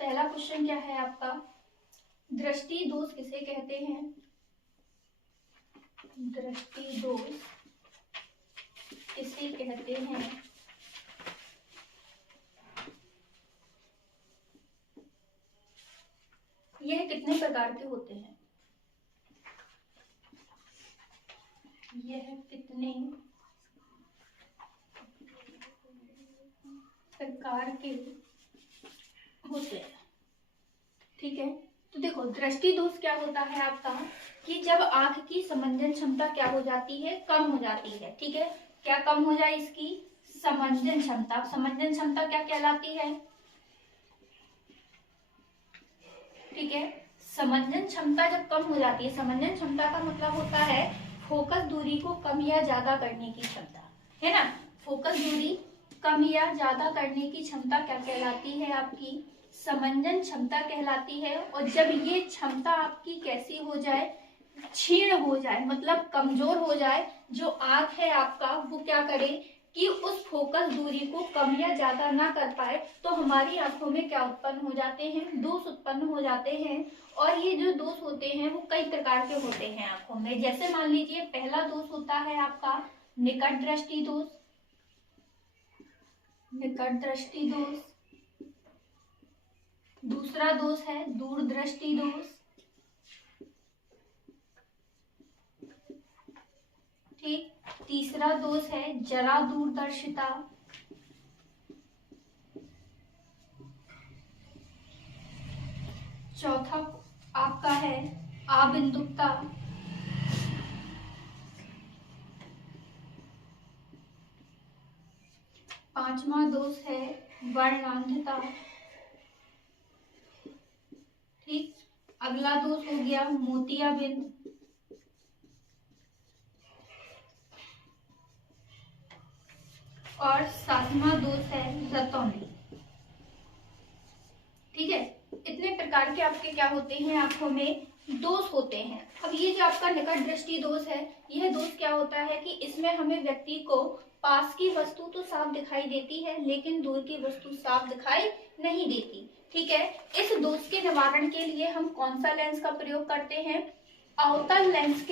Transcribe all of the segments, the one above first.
पहला क्वेश्चन क्या है आपका, दृष्टि दोष किसे कहते हैं? दृष्टि दोष किसे कहते हैं? यह कितने प्रकार के होते हैं? यह कितने प्रकार के होते हैं? ठीक है, तो देखो दृष्टि दोष क्या होता है आपका, कि जब आंख की समंजन क्षमता क्या हो जाती है, कम हो जाती है। ठीक है, क्या कम हो जाए इसकी? समंजन क्षमता। समंजन क्षमता क्या कहलाती है? ठीक है, समंजन क्षमता जब कम हो जाती है, समंजन क्षमता का मतलब होता है फोकस दूरी को कम या ज्यादा करने की क्षमता, है ना। फोकस दूरी कम या ज्यादा करने की क्षमता क्या कहलाती है? आपकी समंजन क्षमता कहलाती है। और जब ये क्षमता आपकी कैसी हो जाए, क्षीण हो जाए, मतलब कमजोर हो जाए, जो आंख है आपका वो क्या करे कि उस फोकस दूरी को कम या ज्यादा ना कर पाए, तो हमारी आंखों में क्या उत्पन्न हो जाते हैं? दोष उत्पन्न हो जाते हैं। और ये जो दोष होते हैं वो कई प्रकार के होते हैं आंखों में। जैसे मान लीजिए पहला दोष होता है आपका निकट दृष्टि दोष। निकट दृष्टि दोष। दूसरा दोष है दूर दृष्टि दोष। ठीक, तीसरा दोष है जरा दूरदर्शिता। चौथा आपका है आबिंदुकता। पांचवा दोष है वर्णांधता। ठीक, अगला दोष हो गया मोतियाबिंद। और सातवां दोष है रतौंधी। ठीक है, इतने प्रकार के आपके क्या होते हैं, आंखों में दोष होते हैं। अब ये जो आपका निकट दृष्टि दोष है, यह दोष क्या होता है कि इसमें हमें व्यक्ति को पास की वस्तु तो साफ दिखाई देती है लेकिन दूर की वस्तु साफ दिखाई नहीं देती। ठीक है, इस दोष के निवारण के लिए हम कौन सा लेंस का प्रयोग करते हैं? अवतल लेंस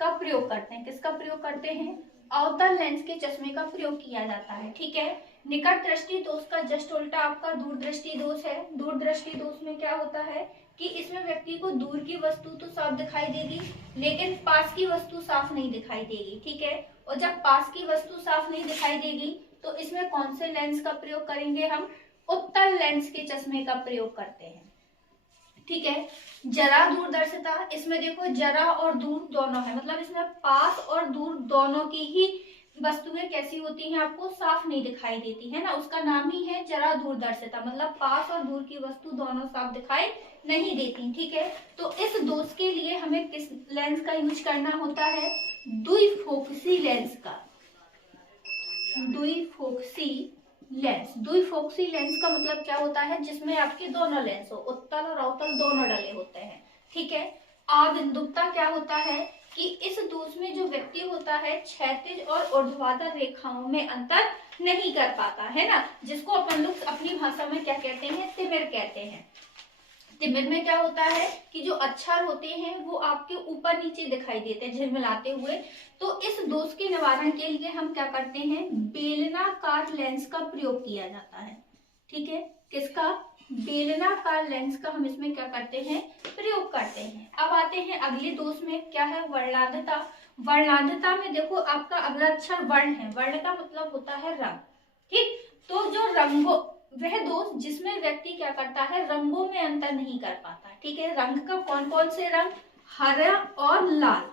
का प्रयोग करते हैं। किसका प्रयोग करते हैं? अवतल लेंस के चश्मे का प्रयोग किया जाता है। ठीक है, निकट दृष्टि दोष का जस्ट उल्टा आपका दूर दृष्टि दोष है। दूर दृष्टि दोष में क्या होता है कि इसमें व्यक्ति को दूर की वस्तु तो साफ दिखाई देगी लेकिन पास की वस्तु साफ नहीं दिखाई देगी। ठीक है, और जब पास की वस्तु साफ नहीं दिखाई देगी तो इसमें कौन से लेंस का प्रयोग करेंगे? हम उत्तल लेंस के चश्मे का प्रयोग करते हैं। ठीक है, जरा दूरदर्शिता, इसमें देखो जरा और दूर दोनों है, मतलब इसमें पास और दूर दोनों की ही वस्तुएं कैसी होती हैं, आपको साफ नहीं दिखाई देती है ना। उसका नाम ही है जरा दूरदर्शिता, मतलब पास और दूर की वस्तु दोनों साफ दिखाई नहीं देती। ठीक है, तो इस दोष के लिए हमें किस लेंस का यूज करना होता है? द्विफोकसी लेंस का। द्विफोकसी लेंस। द्विफोकसी लेंस का मतलब क्या होता है? जिसमें आपके दोनों लेंस हो, उत्तल और अवतल दोनों डले होते हैं। ठीक है, आबिंदुकता क्या होता है कि इस दोष में जो व्यक्ति होता है क्षैतिज और ऊर्ध्वाधर रेखाओं में अंतर नहीं कर पाता है ना, जिसको अपन लोग अपनी भाषा में क्या कहते हैं? तिमिर कहते हैं। तिमिर में क्या होता है कि जो अक्षर होते हैं वो आपके ऊपर नीचे दिखाई देते हैं झिलमिलाते हुए। तो इस दोष के निवारण के लिए हम क्या करते हैं? बेलनाकार लेंस का प्रयोग किया जाता है। ठीक है, किसका? बेलनाकार लेंस का हम इसमें क्या करते हैं? प्रयोग करते हैं। अब आते हैं अगले दोष में, क्या है? वर्णांधता। वर्णांधता में देखो आपका अगला अक्षर वर्ण है। वर्ण का मतलब होता है रंग। ठीक, तो जो रंगों, वह दोष जिसमें व्यक्ति क्या करता है? रंगों में अंतर नहीं कर पाता। ठीक है, रंग का कौन कौन से रंग? हरा और लाल।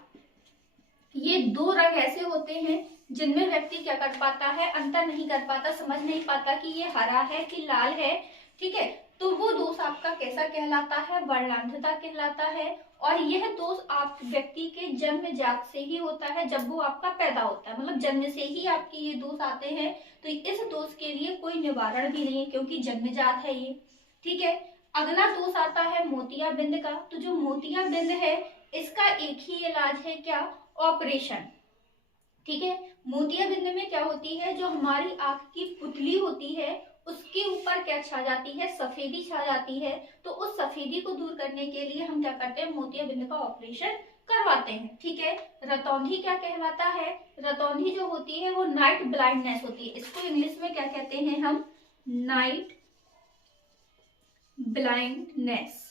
ये दो रंग ऐसे होते हैं जिनमें व्यक्ति क्या कर पाता है? अंतर नहीं कर पाता, समझ नहीं पाता कि ये हरा है कि लाल है। ठीक है, तो वो दोष आपका कैसा कहलाता है? वर्णांधता कहलाता है। और यह दोष आप व्यक्ति के जन्मजात से ही होता है, जब वो आपका पैदा होता है, मतलब जन्म से ही आपके ये दोष आते हैं। तो इस दोष के लिए कोई निवारण भी नहीं है क्योंकि जन्मजात है ये। ठीक है, अगला दोष आता है मोतियाबिंद का। तो जो मोतियाबिंद है इसका एक ही इलाज है, क्या? ऑपरेशन। ठीक है, मोतियाबिंद में क्या होती है? जो हमारी आंख की पुतली होती है उसके ऊपर क्या छा जाती है, सफेदी छा जाती है। तो उस सफेदी को दूर करने के लिए हम क्या करते हैं, मोतियाबिंद का ऑपरेशन करवाते हैं। ठीक है, रतौंधी क्या कहलाता है, रतौंधी जो होती है वो नाइट ब्लाइंडनेस होती है। इसको इंग्लिश में क्या कहते हैं हम, नाइट ब्लाइंडनेस।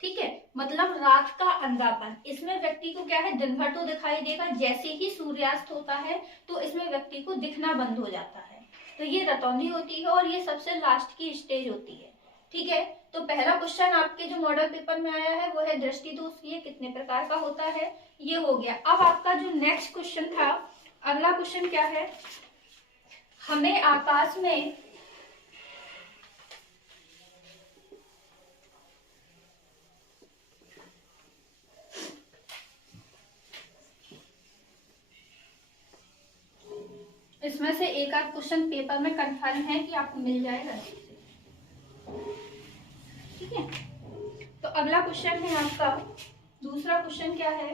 ठीक है, मतलब रात का अंधापन। इसमें व्यक्ति को क्या है, दिन भर तो दिखाई देगा, जैसे ही सूर्यास्त होता है तो इसमें व्यक्ति को दिखना बंद हो जाता है। तो ये रतौंधी होती है और ये सबसे लास्ट की स्टेज होती है। ठीक है, तो पहला क्वेश्चन आपके जो मॉडल पेपर में आया है वो है दृष्टि दोष ये कितने प्रकार का होता है, ये हो गया। अब आपका जो नेक्स्ट क्वेश्चन था, अगला क्वेश्चन क्या है, हमें आकाश में इसमें से एक आध क्वेश्चन पेपर में कंफर्म है कि आपको मिल जाएगा। ठीक है, तो अगला क्वेश्चन है आपका, दूसरा क्वेश्चन क्या है,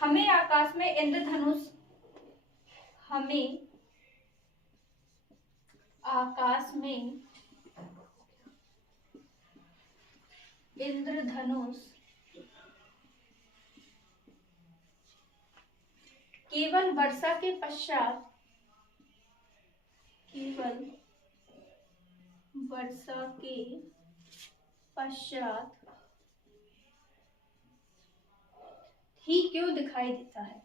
हमें आकाश में इंद्रधनुष, हमें आकाश में इंद्रधनुष केवल वर्षा के पश्चात, केवल वर्षा के पश्चात ही क्यों दिखाई देता है।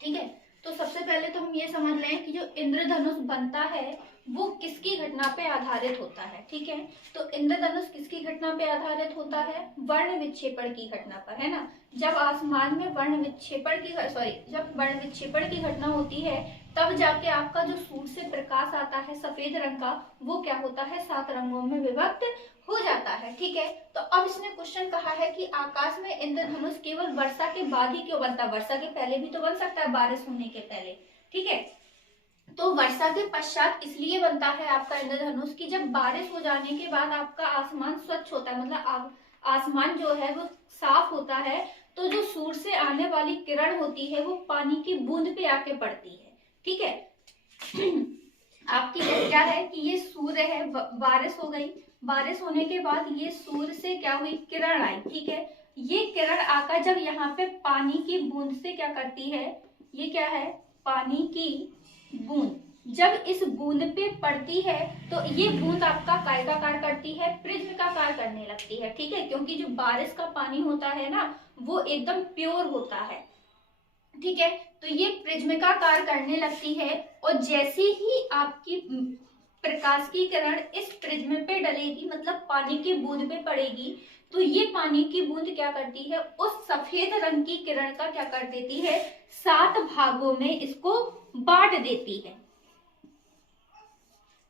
ठीक है, तो सबसे पहले तो हम ये समझ लें कि जो इंद्रधनुष बनता है वो किसकी घटना पे आधारित होता है। ठीक है, तो इंद्रधनुष किसकी घटना पे आधारित होता है, वर्ण विक्षेपण की घटना पर, है ना। जब आसमान में वर्ण विक्षेपण की जब वर्ण विक्षेपण की घटना होती है तब जाके आपका जो सूर्य से प्रकाश आता है सफेद रंग का, वो क्या होता है, 7 रंगों में विभक्त हो जाता है। ठीक है, तो अब इसने क्वेश्चन कहा है कि आकाश में इंद्रधनुष केवल वर्षा के बाद ही क्यों बनता है, वर्षा के पहले भी तो बन सकता है, बारिश होने के पहले। ठीक है, तो वर्षा के पश्चात इसलिए बनता है आपका इंद्रधनुष कि जब बारिश हो जाने के बाद आपका आसमान स्वच्छ होता है, मतलब आसमान जो है वो साफ होता है, तो जो सूर्य से आने वाली किरण होती है वो पानी की बूंद पे आके पड़ती है। ठीक है, आपकी क्या है कि ये सूर्य है, बारिश हो गई, बारिश होने के बाद ये सूर्य से क्या हुई, किरण आई। ठीक है, ये किरण आकर जब यहाँ पे पानी की बूंद से क्या करती है, ये क्या है, पानी की बूंद जब इस बूंद पे पड़ती है तो ये बूंद आपका काय का कार्य करती है, प्रिज्म का कार्य करने लगती है। ठीक है, क्योंकि जो बारिश का पानी होता है ना वो एकदम प्योर होता है। ठीक है, तो ये प्रिज्म का कार्य करने लगती है और जैसे ही आपकी प्रकाश की किरण इस प्रिज्म पे डलेगी, मतलब पानी की बूंद पे पड़ेगी, तो ये पानी की बूंद क्या करती है, उस सफेद रंग की किरण का क्या कर देती है, 7 भागों में इसको बांट देती है।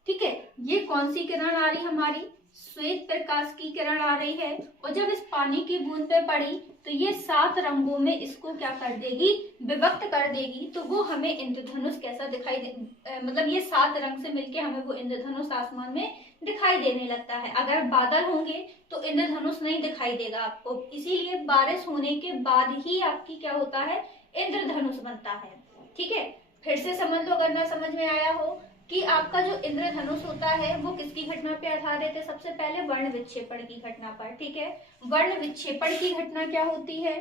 ठीक है, ये कौन सी किरण आ रही हमारी, श्वेत प्रकाश की किरण आ रही है, और जब इस पानी की बूंद पे पड़ी तो ये 7 रंगों में इसको क्या कर देगी, विभक्त कर देगी। तो वो हमें इंद्रधनुष कैसा दिखाई दे, मतलब ये 7 रंग से मिलके हमें वो इंद्रधनुष आसमान में दिखाई देने लगता है। अगर बादल होंगे तो इंद्रधनुष नहीं दिखाई देगा आपको, इसीलिए बारिश होने के बाद ही आपकी क्या होता है, इंद्रधनुष बनता है। ठीक है, फिर से समझ लो अगर ना समझ में आया हो कि आपका जो इंद्रधनुष होता है वो किसकी घटना पे आधारित है, सबसे पहले वर्ण विक्षेपण की घटना पर। ठीक है, वर्ण विक्षेपण की घटना क्या होती है,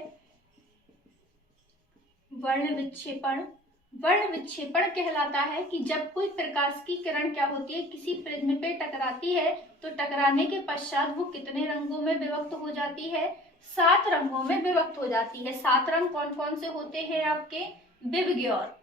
वर्ण विक्षेपण, वर्ण विक्षेपण कहलाता है कि जब कोई प्रकाश की किरण क्या होती है, किसी प्रिज्म पे टकराती है तो टकराने के पश्चात वो कितने रंगों में विभक्त हो जाती है, 7 रंगों में विभक्त हो जाती है। 7 रंग कौन कौन से होते हैं आपके, विबग्योर।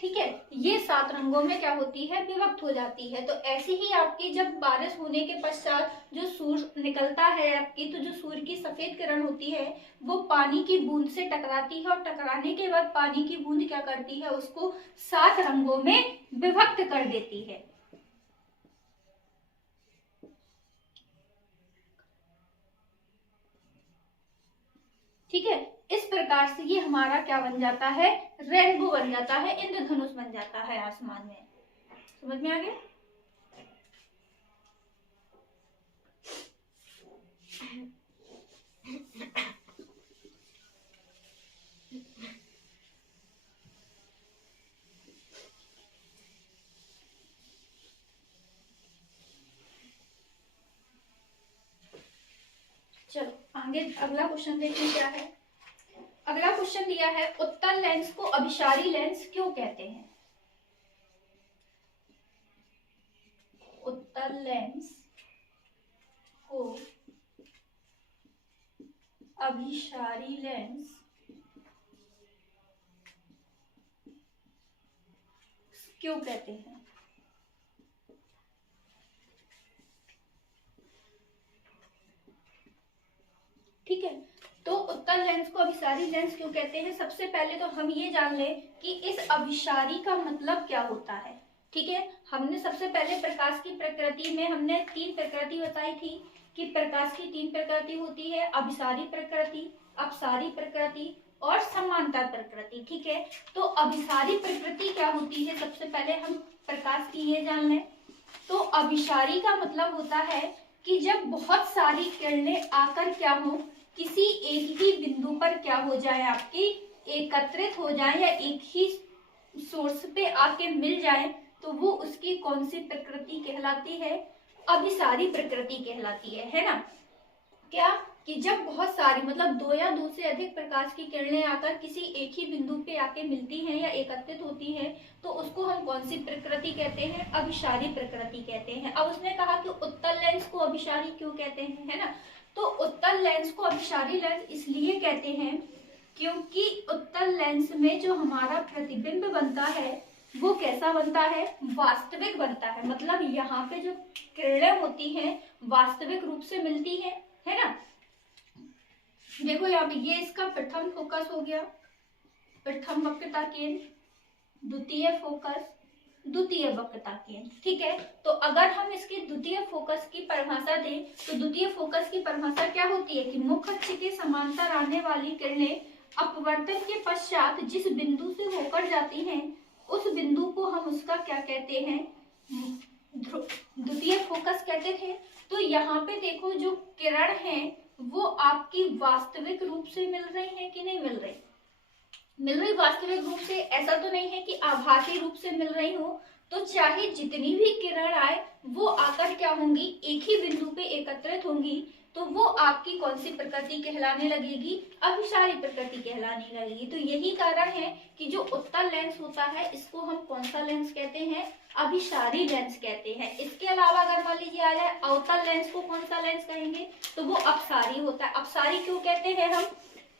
ठीक है, ये 7 रंगों में क्या होती है, विभक्त हो जाती है। तो ऐसे ही आपकी जब बारिश होने के पश्चात जो सूर्य निकलता है आपकी, तो जो सूर्य की सफेद किरण होती है वो पानी की बूंद से टकराती है और टकराने के बाद पानी की बूंद क्या करती है, उसको 7 रंगों में विभक्त कर देती है। ठीक है, इस प्रकार से ये हमारा क्या बन जाता है, रेनबो बन जाता है, इंद्रधनुष बन जाता है आसमान में। समझ में आ गया? चलो आगे अगला क्वेश्चन देखिए क्या है। अगला क्वेश्चन दिया है, उत्तल लेंस को अभिसारी लेंस क्यों कहते हैं? उत्तल लेंस को अभिसारी लेंस क्यों कहते हैं? ठीक है, तो उत्तल लेंस को अभिसारी लेंस क्यों कहते हैं? सबसे पहले तो हम ये जान लें कि इस अभिसारी का मतलब क्या होता है। ठीक है, हमने सबसे पहले प्रकाश की प्रकृति में हमने 3 प्रकृति बताई थी कि प्रकाश की 3 प्रकृति होती है, अभिसारी प्रकृति, अपसारी प्रकृति और समांतर प्रकृति। ठीक है, तो अभिसारी प्रकृति क्या होती है, सबसे पहले हम प्रकाश की ये जान लें। तो अभिसारी का मतलब होता है कि जब बहुत सारी किरणें आकर क्या हो, किसी एक ही बिंदु पर क्या हो जाए, आपकी एकत्रित हो जाए या एक ही सोर्स पे आके मिल जाए, तो वो उसकी कौन सी प्रकृति कहलाती है? अभिसारी प्रकृति कहलाती है ना? क्या कि जब बहुत सारी मतलब 2 या 2 से अधिक प्रकाश की किरणें आकर किसी एक ही बिंदु पे आके मिलती हैं या एकत्रित होती हैं, तो उसको हम कौन सी प्रकृति कहते हैं? अभिसारी प्रकृति कहते हैं। अब उसने कहा कि उत्तल लेंस को अभिसारी क्यों कहते हैं, है ना? तो उत्तल लेंस को अभिसारी लेंस इसलिए कहते हैं क्योंकि उत्तल लेंस में जो हमारा प्रतिबिंब बनता है वो कैसा बनता है? वास्तविक बनता है। मतलब यहाँ पे जो किरणें होती हैं वास्तविक रूप से मिलती हैं, है ना? देखो यहाँ पे ये इसका प्रथम फोकस हो गया, प्रथम वक्रता केंद्र, द्वितीय फोकस, द्वितीय वक्रता केंद्र। ठीक है, तो अगर हम इसके द्वितीय फोकस की परिभाषा दें तो द्वितीय फोकस की परिभाषा क्या होती है कि मुख्य अक्ष के समांतर आने वाली किरणें अपवर्तन के पश्चात जिस बिंदु से होकर जाती हैं उस बिंदु को हम उसका क्या कहते हैं? द्वितीय फोकस कहते थे। तो यहाँ पे देखो जो किरण है वो आपकी वास्तविक रूप से मिल रही है कि नहीं मिल रही? मिल रही वास्तविक रूप से, ऐसा तो नहीं है कि आभासी रूप से मिल रही हो। तो चाहे जितनी भी किरण आए वो आकर क्या होंगी? एक ही बिंदु पे एकत्रित होंगी, तो वो आपकी कौन सी प्रकृति कहलाने लगेगी? अभिसारी प्रकृति कहलाने लगेगी। तो यही कारण है कि जो उत्तल लेंस होता है इसको हम कौन सा लेंस कहते हैं? अभिसारी लेंस कहते हैं। इसके अलावा अगर मान लीजिए आ जाए अवतल लेंस को कौन सा लेंस कहेंगे? तो वो अपसारी होता है। अपसारी क्यों कहते हैं हम?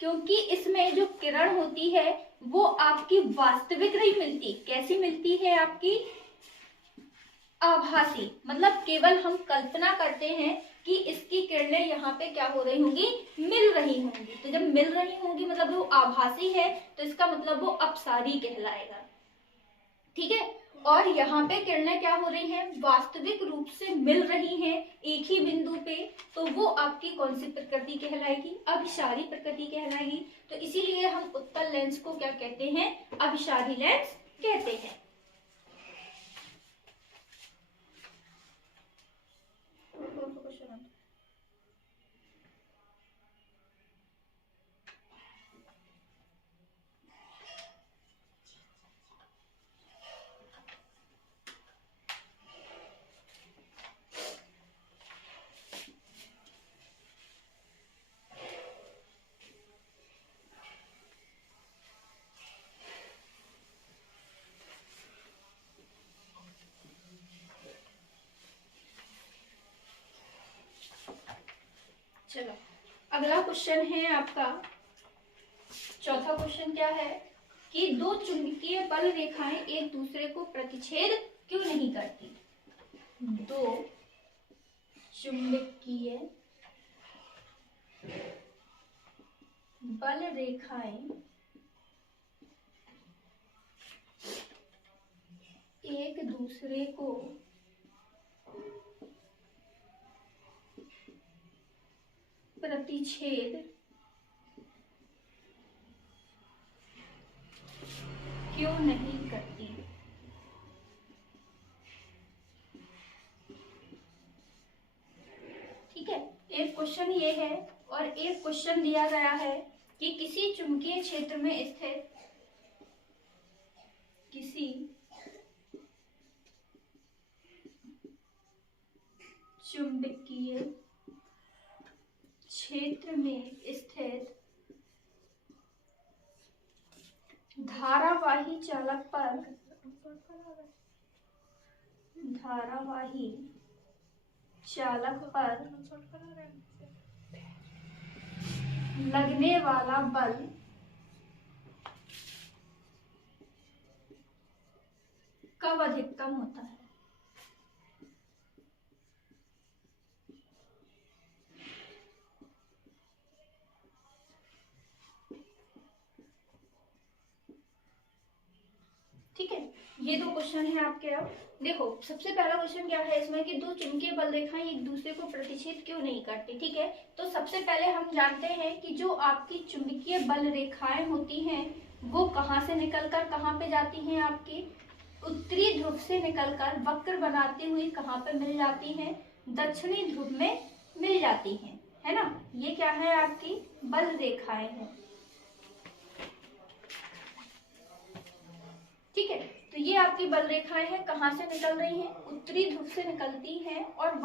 क्योंकि इसमें जो किरण होती है वो आपकी वास्तविक नहीं मिलती। कैसी मिलती है? आपकी आभासी। मतलब केवल हम कल्पना करते हैं कि इसकी किरणें यहाँ पे क्या हो रही होंगी? मिल रही होंगी। तो जब मिल रही होंगी मतलब वो आभासी है, तो इसका मतलब वो अपसारी कहलाएगा। ठीक है, और यहाँ पे किरणें क्या हो रही हैं? वास्तविक रूप से मिल रही हैं एक ही बिंदु पे, तो वो आपकी कौन सी प्रकृति कहलाएगी? अभिसारी प्रकृति कहलाएगी। तो इसीलिए हम उत्तल लेंस को क्या कहते हैं? अभिसारी लेंस कहते हैं। चलो अगला क्वेश्चन है आपका, चौथा क्वेश्चन क्या है कि दो चुंबकीय बल रेखाएं एक दूसरे को प्रतिच्छेद क्यों नहीं करती? दो चुंबकीय बल रेखाएं एक दूसरे को प्रतिच्छेद क्वेश्चन ये है और एक क्वेश्चन दिया गया है कि किसी चुंबकीय क्षेत्र में स्थित किसी चुंबकीय क्षेत्र में स्थित धारावाही चालक पर लगने वाला बल कब अधिकतम होता है। ठीक है, ये दो क्वेश्चन है आपके। अब देखो सबसे पहला क्वेश्चन क्या है इसमें कि दो चुंबकीय बल रेखाएं एक दूसरे को प्रतिच्छेद क्यों नहीं करती। ठीक है, तो सबसे पहले हम जानते हैं कि जो आपकी चुंबकीय बल रेखाएं होती हैं वो कहाँ से निकलकर कहाँ पे जाती हैं, आपकी उत्तरी ध्रुव से निकलकर वक्र बनाती हुई कहाँ पे मिल जाती हैं, दक्षिणी ध्रुव में मिल जाती हैं, है ना। ये क्या है, आपकी बल रेखाएं हैं। ठीक है, तो ये आपकी बल रेखाएं हैं, कहाँ से निकल रही हैं, उत्तरी ध्रुव से निकलती हैं और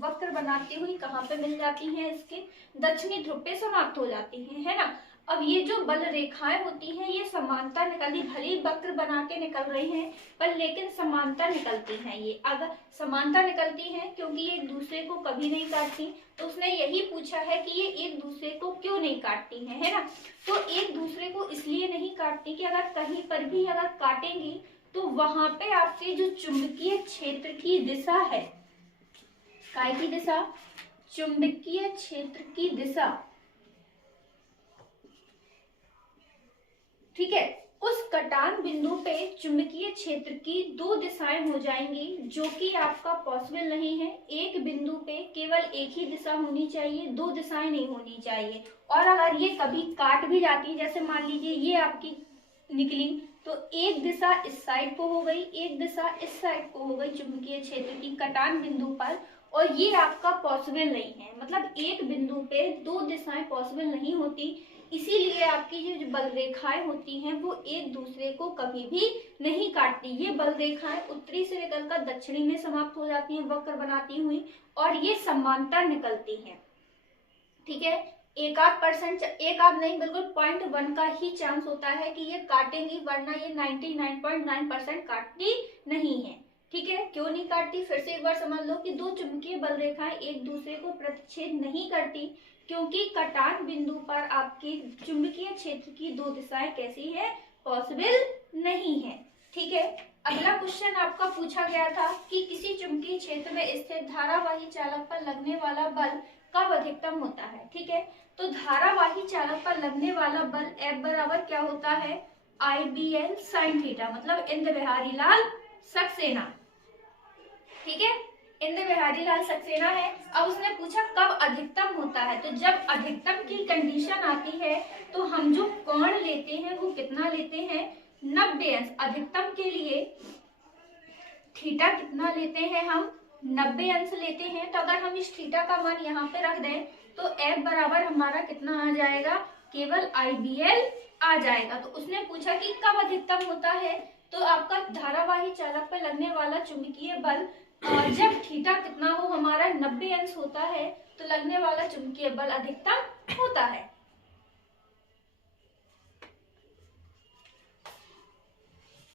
वक्र बनाती हुई कहाँ पे मिल जाती हैं, इसके दक्षिणी ध्रुव पे समाप्त हो जाती हैं, है ना। अब ये जो बल रेखाएं होती हैं ये समांतर निकली, भले वक्र बना के निकल रही हैं पर लेकिन समांतर निकलती हैं। ये अगर समांतर निकलती हैं क्योंकि ये एक दूसरे को कभी नहीं काटती, तो उसने यही पूछा है कि ये एक दूसरे को क्यों नहीं काटती हैं, है ना। तो एक दूसरे को इसलिए नहीं काटती कि अगर कहीं पर भी अगर काटेंगी तो वहां पे आपके जो चुंबकीय क्षेत्र की दिशा है, काय की दिशा, चुंबकीय क्षेत्र की दिशा, ठीक है, उस कटान बिंदु पे चुंबकीय क्षेत्र की दो दिशाएं हो जाएंगी जो कि आपका पॉसिबल नहीं है। एक बिंदु पे केवल एक ही दिशा होनी चाहिए, दो दिशाएं नहीं होनी चाहिए। और अगर ये कभी काट भी जाती, जैसे मान लीजिए ये आपकी निकली तो एक दिशा इस साइड को हो गई, एक दिशा इस साइड को हो गई चुंबकीय क्षेत्र की कटान बिंदु पर, और ये आपका पॉसिबल नहीं है। मतलब एक बिंदु पे दो दिशाएं पॉसिबल नहीं होती, इसीलिए आपकी जो बल रेखाएं होती हैं वो एक दूसरे को कभी भी नहीं काटती। ये बल रेखाएं उत्तरी से निकलकर दक्षिणी में समाप्त हो जाती हैं वक्र बनाती हुई, और ये समांतर निकलती हैं। ठीक है, एक आध नहीं, बिल्कुल 0.1 का ही चांस होता है कि ये काटेंगी, वरना ये 99.9% काटती नहीं है। ठीक है, क्यों नहीं काटती, फिर से एक बार समझ लो कि दो चुंबकीय बल रेखाएं एक दूसरे को प्रतिच्छेद नहीं करती क्योंकि कटान बिंदु पर आपके चुंबकीय क्षेत्र की दो दिशाएं कैसी है, पॉसिबल नहीं है। ठीक है, अगला क्वेश्चन आपका पूछा गया था कि किसी चुंबकीय क्षेत्र में स्थित धारावाही चालक पर लगने वाला बल कब अधिकतम होता है। ठीक है, तो धारावाही चालक पर लगने वाला बल F बराबर क्या होता है, IBL sin थीटा, मतलब इंद्र बिहारी लाल सक्सेना। ठीक है, इंद्र बिहारी लाल सक्सेना है। अब उसने पूछा कब अधिकतम होता है, तो जब अधिकतम की कंडीशन आती है तो हम जो कोण लेते हैं वो कितना लेते हैं, 90 अंश। अधिकतम के लिए थीटा कितना लेते हैं हम, 90 अंश लेते हैं। तो अगर हम इस थीटा का मान यहाँ पे रख दें तो F बराबर हमारा कितना आ जाएगा, केवल IBL आ जाएगा। तो उसने पूछा कि कब अधिकतम होता है, तो आपका धारावाही चालक पर लगने वाला चुंबकीय बल जब थीटा कितना हो, हमारा 90 अंश होता है, तो लगने वाला चुंबकीय बल अधिकतम होता है।